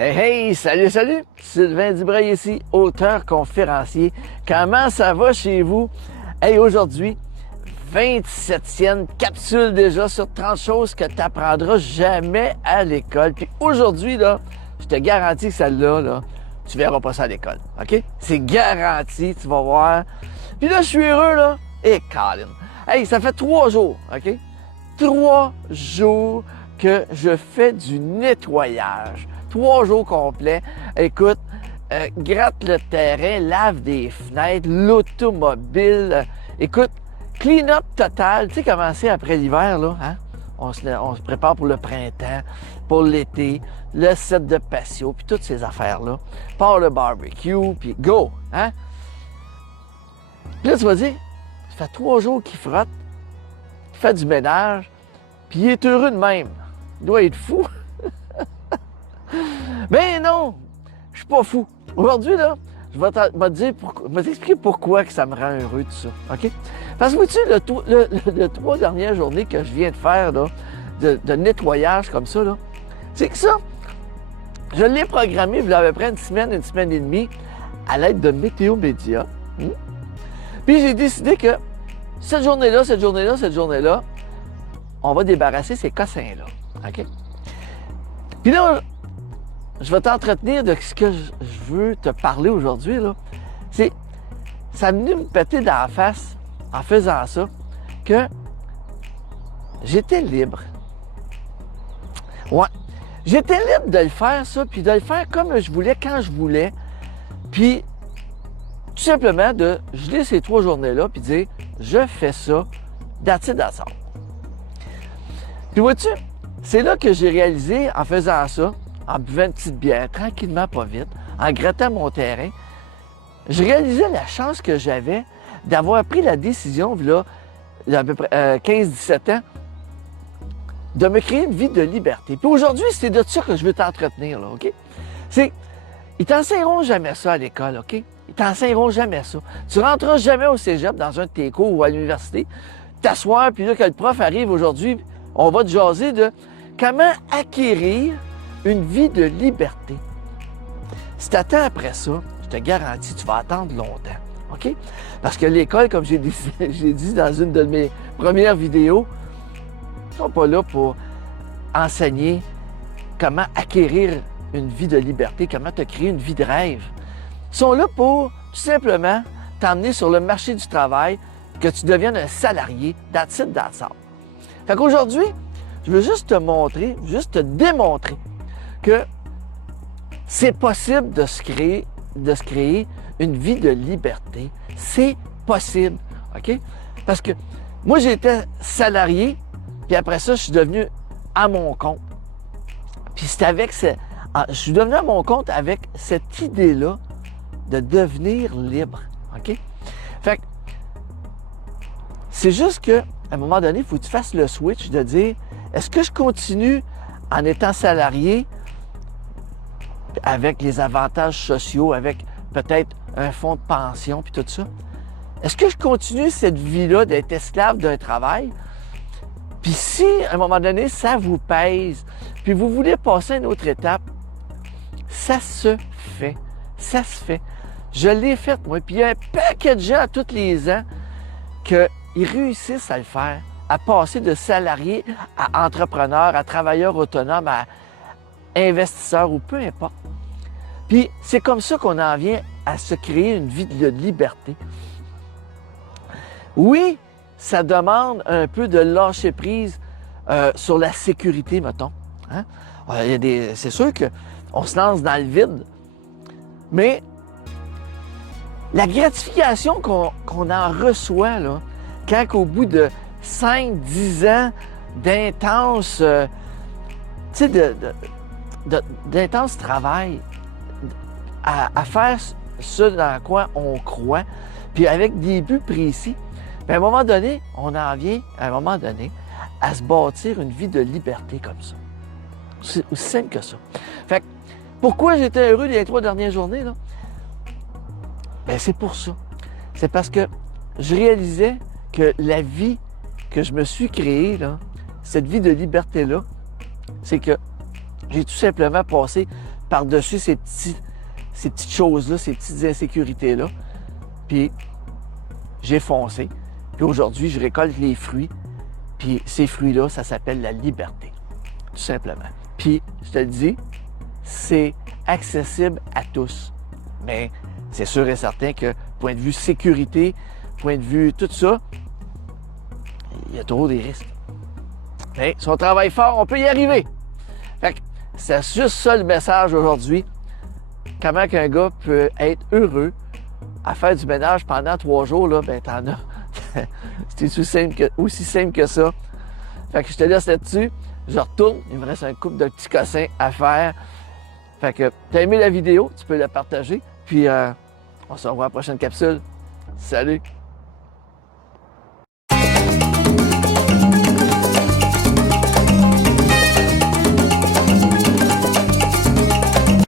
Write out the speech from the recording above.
Hey, hey, salut, salut! Sylvain Dubreuil ici, auteur conférencier. Comment ça va chez vous? Hey, aujourd'hui, 27e capsule déjà sur 30 choses que tu n'apprendras jamais à l'école. Puis aujourd'hui, là, je te garantis que celle-là, là, tu verras pas ça à l'école, OK? C'est garanti, tu vas voir. Puis là, je suis heureux, là. Et Colin! Hey, ça fait 3 jours, OK? 3 jours que je fais du nettoyage. 3 jours complets. Écoute, gratte le terrain, lave des fenêtres, l'automobile. Écoute, clean-up total. Tu sais comment c'est après l'hiver, là? Hein? On se prépare pour le printemps, pour l'été, le set de patio, puis toutes ces affaires-là. Part le barbecue, puis go! Hein? Puis là, tu vas dire, ça fait 3 jours qu'il frotte, qu'il fait du ménage, puis il est heureux de même. Il doit être fou. Ben non, je suis pas fou. Aujourd'hui, là, je vais t'expliquer pourquoi que ça me rend heureux tout ça, OK? Parce que, vois-tu, les 3 dernières journées que je viens de faire, là, de nettoyage comme ça, là, c'est que ça, je l'ai programmé il y a à peu près une semaine et demie, à l'aide de Météo Média. Puis j'ai décidé que cette journée-là, on va débarrasser ces cossins-là, OK? Puis là, je vais t'entretenir de ce que je veux te parler aujourd'hui, là. C'est, ça m'est venu me péter dans la face, en faisant ça, que j'étais libre. Ouais. J'étais libre de le faire, ça, puis de le faire comme je voulais, quand je voulais. Puis, tout simplement, de geler ces 3 journées-là, puis dire, je fais ça, that's it, that's all. Puis, vois-tu, c'est là que j'ai réalisé, en faisant ça, en buvant une petite bière, tranquillement, pas vite, en grattant mon terrain, je réalisais la chance que j'avais d'avoir pris la décision, là, il y a à peu près 15-17 ans, de me créer une vie de liberté. Puis aujourd'hui, c'est de ça que je veux t'entretenir, là, OK? C'est, ils t'enseigneront jamais ça à l'école, OK? Ils t'enseigneront jamais ça. Tu rentreras jamais au cégep dans un de tes cours ou à l'université, t'asseoir, puis là, que le prof arrive aujourd'hui, on va te jaser de comment acquérir une vie de liberté. Si tu attends après ça, je te garantis, tu vas attendre longtemps. OK? Parce que l'école, comme j'ai dit dans une de mes premières vidéos, ils ne sont pas là pour enseigner comment acquérir une vie de liberté, comment te créer une vie de rêve. Ils sont là pour, tout simplement, t'emmener sur le marché du travail, que tu deviennes un salarié, that's it, that's all. Fait qu'aujourd'hui, je veux juste te montrer, juste te démontrer que c'est possible de se créer une vie de liberté. C'est possible, OK? Parce que moi, j'étais salarié, puis après ça, je suis devenu à mon compte. Puis c'est je suis devenu à mon compte avec cette idée-là de devenir libre, OK? Fait que c'est juste qu'à un moment donné, il faut que tu fasses le switch de dire, est-ce que je continue en étant salarié avec les avantages sociaux, avec peut-être un fonds de pension puis tout ça? Est-ce que je continue cette vie-là d'être esclave d'un travail? Puis si, à un moment donné, ça vous pèse, puis vous voulez passer à une autre étape, ça se fait. Ça se fait. Je l'ai fait, moi. Puis il y a un paquet de gens à tous les ans qu'ils réussissent à le faire, à passer de salarié à entrepreneur, à travailleur autonome, à investisseur ou peu importe. Puis c'est comme ça qu'on en vient à se créer une vie de liberté. Oui, ça demande un peu de lâcher prise sur la sécurité, mettons. Hein? C'est sûr qu'on se lance dans le vide, mais la gratification qu'on en reçoit, là, quand au bout de 5-10 ans d'intense, d'intense travail, à faire ce dans quoi on croit, puis avec des buts précis, bien, à un moment donné, on en vient, à un moment donné, à se bâtir une vie de liberté comme ça. C'est aussi simple que ça. Fait que, pourquoi j'étais heureux les 3 dernières journées, là? Bien, c'est pour ça. C'est parce que je réalisais que la vie que je me suis créée, là, cette vie de liberté-là, c'est que j'ai tout simplement passé par-dessus ces petites choses-là, ces petites insécurités-là. Puis j'ai foncé. Puis aujourd'hui, je récolte les fruits. Puis ces fruits-là, ça s'appelle la liberté, tout simplement. Puis, je te le dis, c'est accessible à tous. Mais c'est sûr et certain que, point de vue sécurité, point de vue tout ça, il y a toujours des risques. Mais si on travaille fort, on peut y arriver. Fait que c'est juste ça le message aujourd'hui. Comment qu'un gars peut être heureux à faire du ménage pendant 3 jours, là, ben t'en as. C'est aussi simple que ça. Fait que je te laisse là-dessus. Je retourne. Il me reste un couple de petits cossins à faire. Fait que t'as aimé la vidéo, tu peux la partager. Puis on se revoit à la prochaine capsule. Salut!